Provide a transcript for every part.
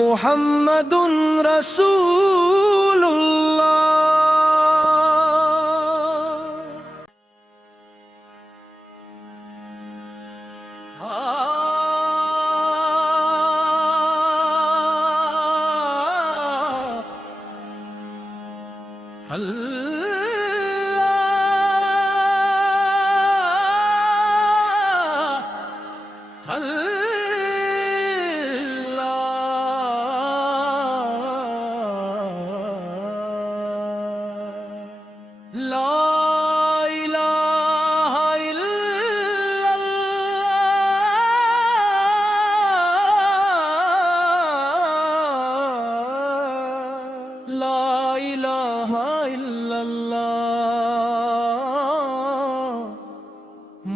মুহাম্মাদুন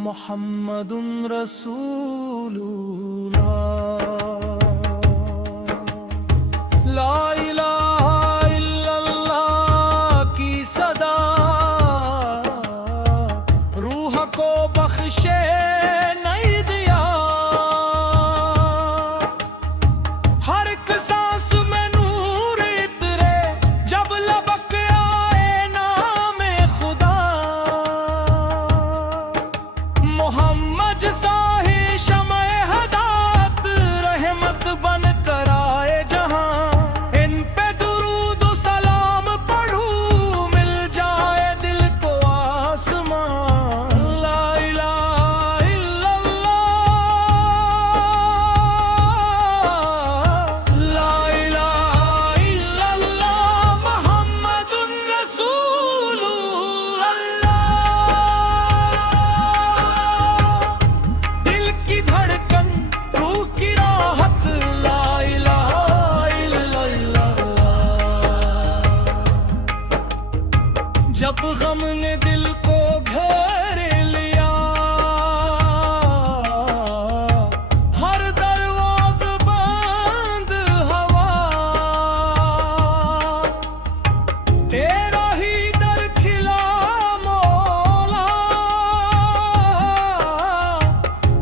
মুহাম্মাদুন রাসূলুল্লাহ। লা ইলাহা ইল্লাল্লাহ کی صدا روح کو بخشے نئی ضیا، ہر ایک سانس میں نور اترے جب لبک آئے نام خدا، محمد صاحب شمع ہدایت رحمت بن کر آئے جہاں، ان پہ درود و سلام پڑھوں مل جائے دل کو آسمان۔ لا الہ الا اللہ، لا الہ الا اللہ، محمد رسول اللہ۔ دل کی دھڑکن روح کی راحت، لا الہ الا اللہ۔ جب غم نے دل کو گھیر لیا، ہر درواز بند ہوا، تیرا ہی در کھلا مولا،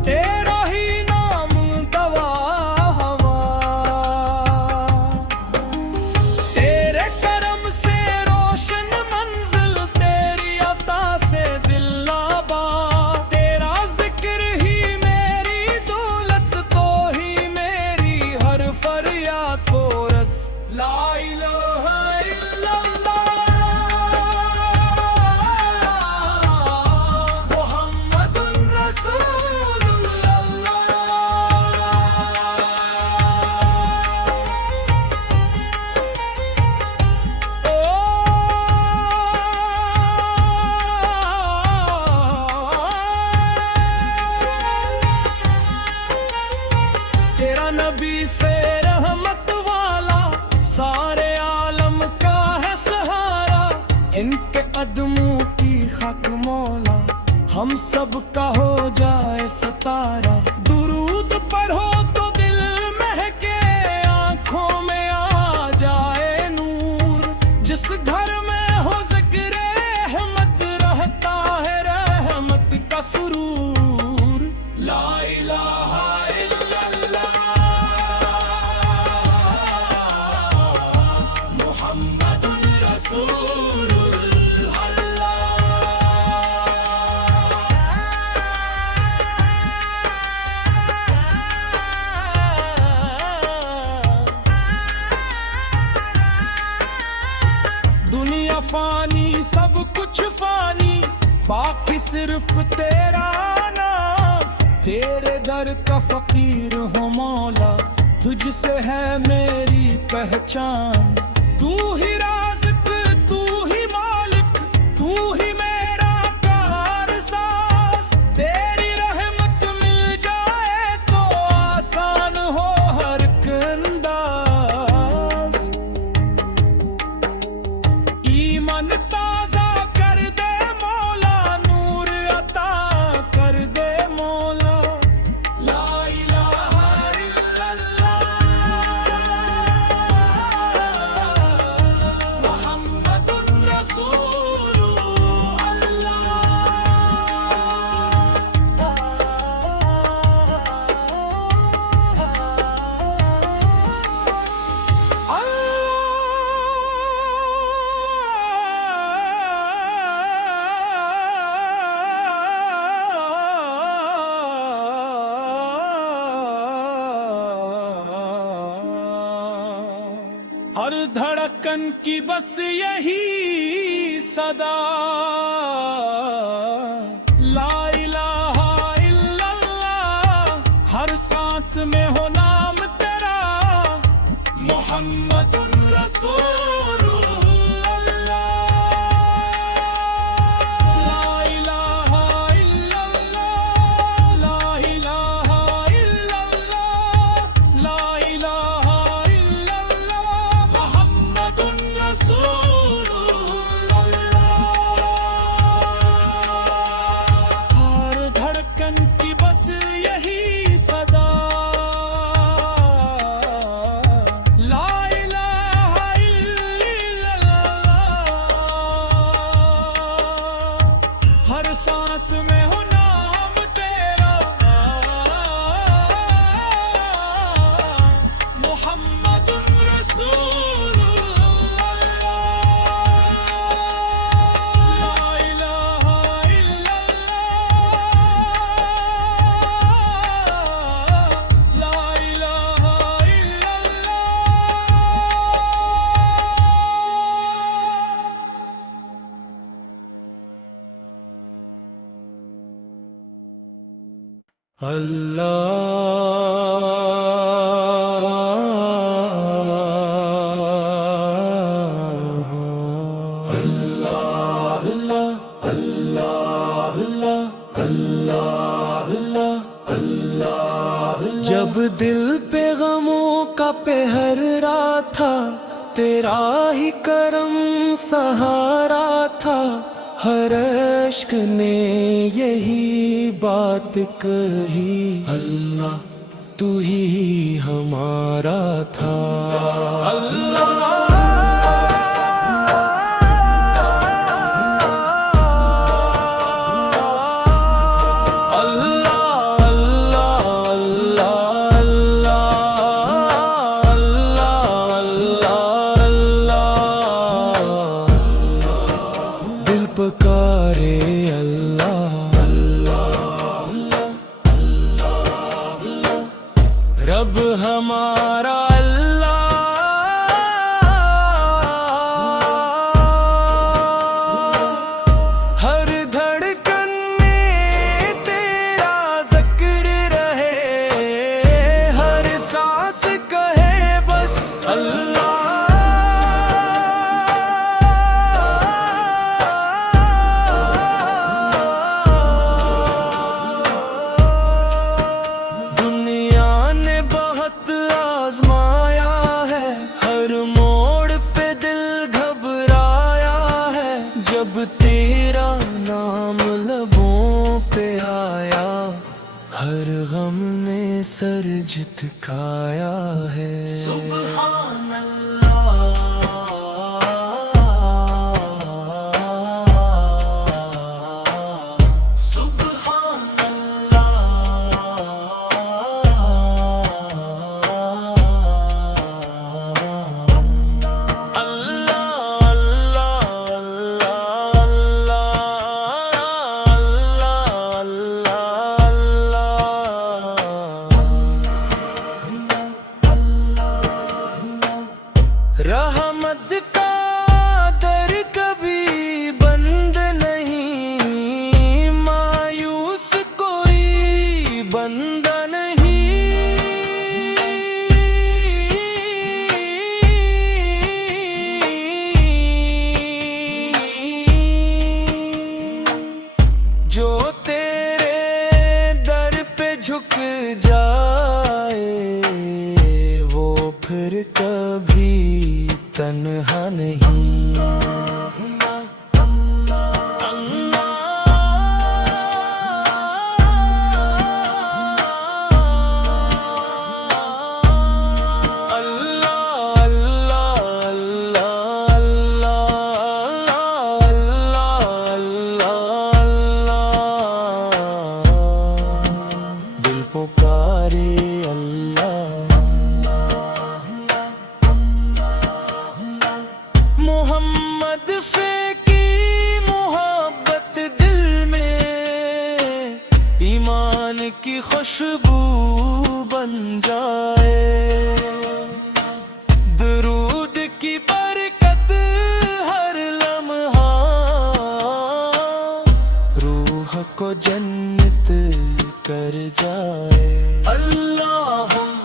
تیرا ہی نام دوا ہوا، تیرے کرم سے روشن منزل، تیری عطا سے دل آباد، تیرا ذکر ہی میری دولت، تو ہی میری ہر فریاد کو رس۔ لا الہ الا اللہ، محمد رسول اللہ۔ تیرا نبی سے رحمت والا سارے عالم کا ہے سہارا، ان کے قدموں کی خاک مولا ہم سب کا ہو جائے ستارہ، درود پڑھو تو دل مہکے آنکھوں میں آ جائے نور، جس گھر میں ہو ذکر احمد رہتا ہے رحمت کا سرور۔ لا الہ الا اللہ، محمد رسول اللہ۔ صرف تیرا نام، تیرے در کا فقیر ہوں مولا، تجھ سے ہے میری پہچان، تو ہی رازق تو ہی مالک، تو ہی میرا کارساز، تیری رحمت مل جائے تو آسان ہو ہر ایک انداز، ایمان تازہ کر دے مولا، نور عطا کر دے مولا، لا الہ الا اللہ محمد رسول ہر دھڑکن کی بس یہی صدا، لا الہ الا اللہ، ہر سانس میں ہو نام تیرا، محمد رسول سانس میں ہو نام تیرا، محمد رسول اللہ، لا الہ الا اللہ، لا الہ الا جب دل پہ غموں کا پہرا تھا، تیرا ہی کرم سہارا تھا، ہر اشک نے یہی بات کہی، اللہ تو ہی ہمارا تھا، اللہ پکارے اللہ، رب ہمارا اللہ، ہر دھڑکن میں تیرا ذکر رہے، ہر سانس کہے بس اللہ، جب تیرا نام لبوں پہ آیا، ہر غم نے سر جھٹکایا ہے، سبحان جھک جائے وہ پھر کبھی تنہا نہیں محمد سے کی محبت دل میں ایمان کی خوشبو بن جائے درود کی برکت ہر لمحہ روح کو جنت کر جائے اللہم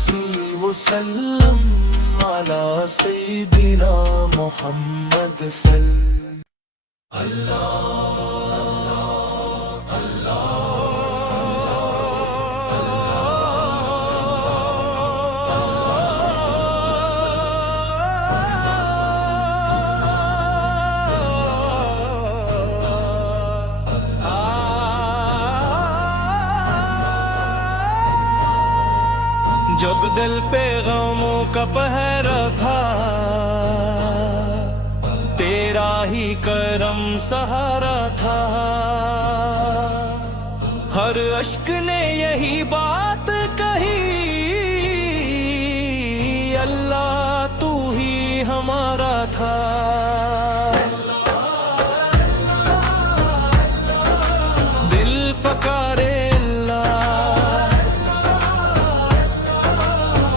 صلی وسلم علی سیدنا محمد فل جب دل پہ غموں کا پہرا تھا تیرا ہی کرم سہارا تھا ہر اشک نے یہی بات کہی اللہ تو ہی ہمارا تھا دل پکارے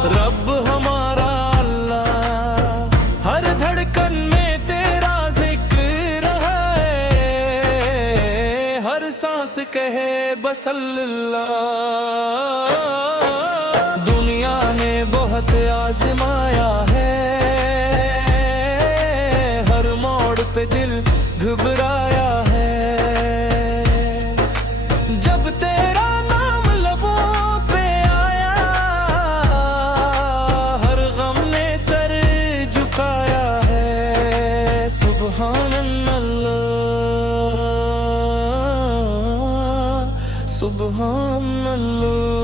رب ہمارا اللہ ہر دھڑکن میں تیرا ذکر ہے ہر سانس کہے بس اللہ دنیا نے بہت آزمایا ہے ہر موڑ پہ دل گھبرایا ہے جب تیرا نام لبوں پہ آیا ہر غم نے سر جھکایا ہے سبحان اللہ سبحان اللہ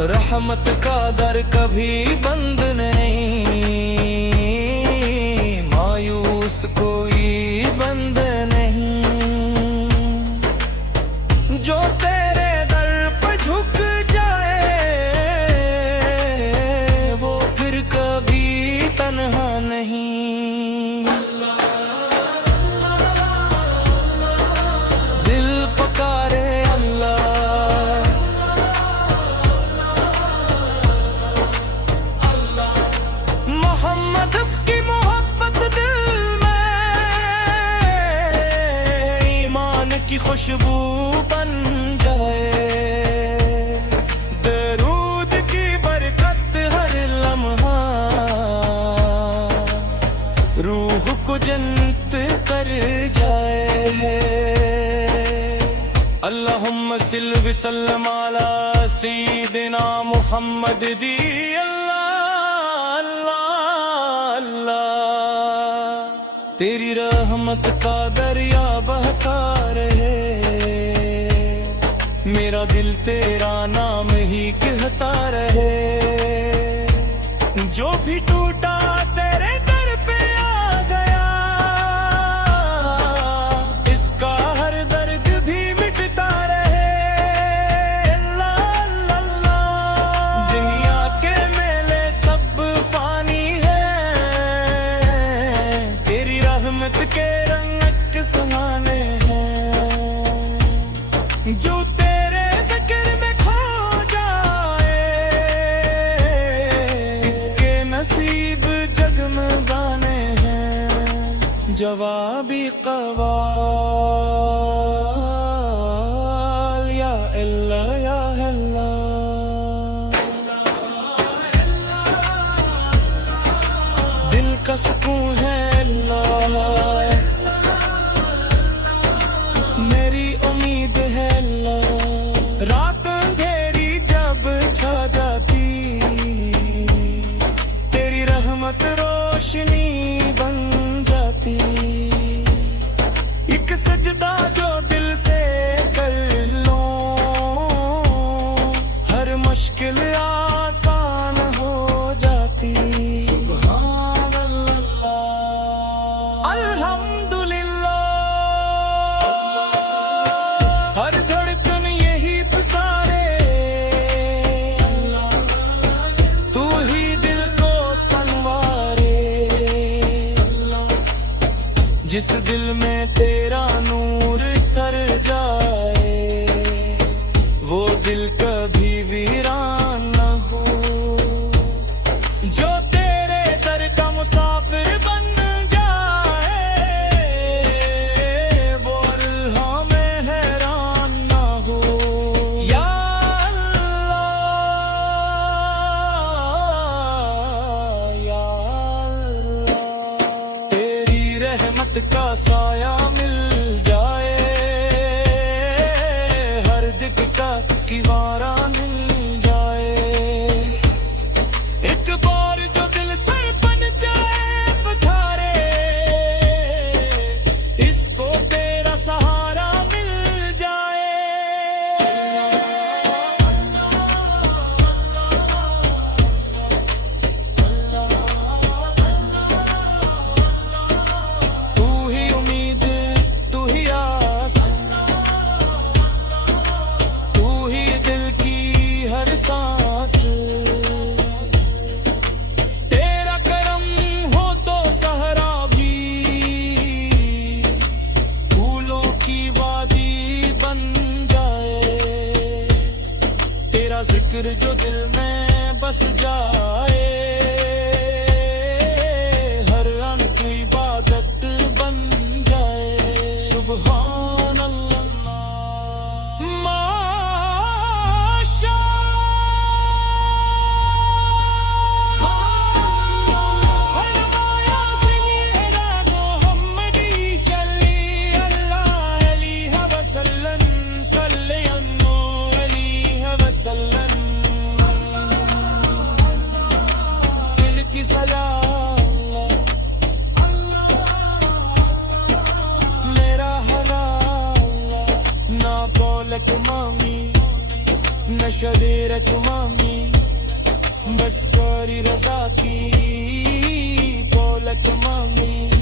رحمت کا در کبھی بند نہیں مایوس کوئی بند نہیں جو تیرے در پہ جھک جائے وہ پھر کبھی تنہا نہیں دل پکارے محمد کی محبت دل میں ایمان کی خوشبو بن جائے درود کی برکت ہر لمحہ روح کو جنت کر جائے اللہم صلی وسلم علی سیدنا محمد دی تیری رحمت کا دریا بہتا رہے میرا دل تیرا نام ہی کہتا رہے جو بھی ٹوٹا تیرے در پہ آ گیا اس کا ہر درد بھی مٹتا رہے اللہ اللہ دنیا کے میلے سب فانی رحمت کے رنگ سہانے ہیں جو تیرے ذکر میں کھو جائے اس کے نصیب جگمگانے ہیں جوابی قوال یا اللہ یا اللہ جس دل میں تیرا نور اتر جائے وہ دل کبھی ویران نہ ہو، جو تیرے در کا مسافر بن جائے وہ راہ میں حیران نہ ہو۔ یا اللہ یا اللہ، تیری رحمت کا سایہ مل جائے، ہر دکھ کا کنارہ مل جائے، ایک بار جو دل سے بن جائے پتھارے، اس کو تیرا سہارا مل جائے۔ تو ہی امید، تو ہی آس، تو ہی دل کی ہر سانس، تیرا کرم ہو تو صحرا بھی پھولوں کی وادی بن جائے، تیرا ذکر جو دل میں بس جائے ہر ان کی عبادت بن جائے۔ سبحان اللہ، دل کی سلام میرا حلال، نہ دولت مانگی نہ شریرت مانگی، بس تیری رضا کی دولت مانگی۔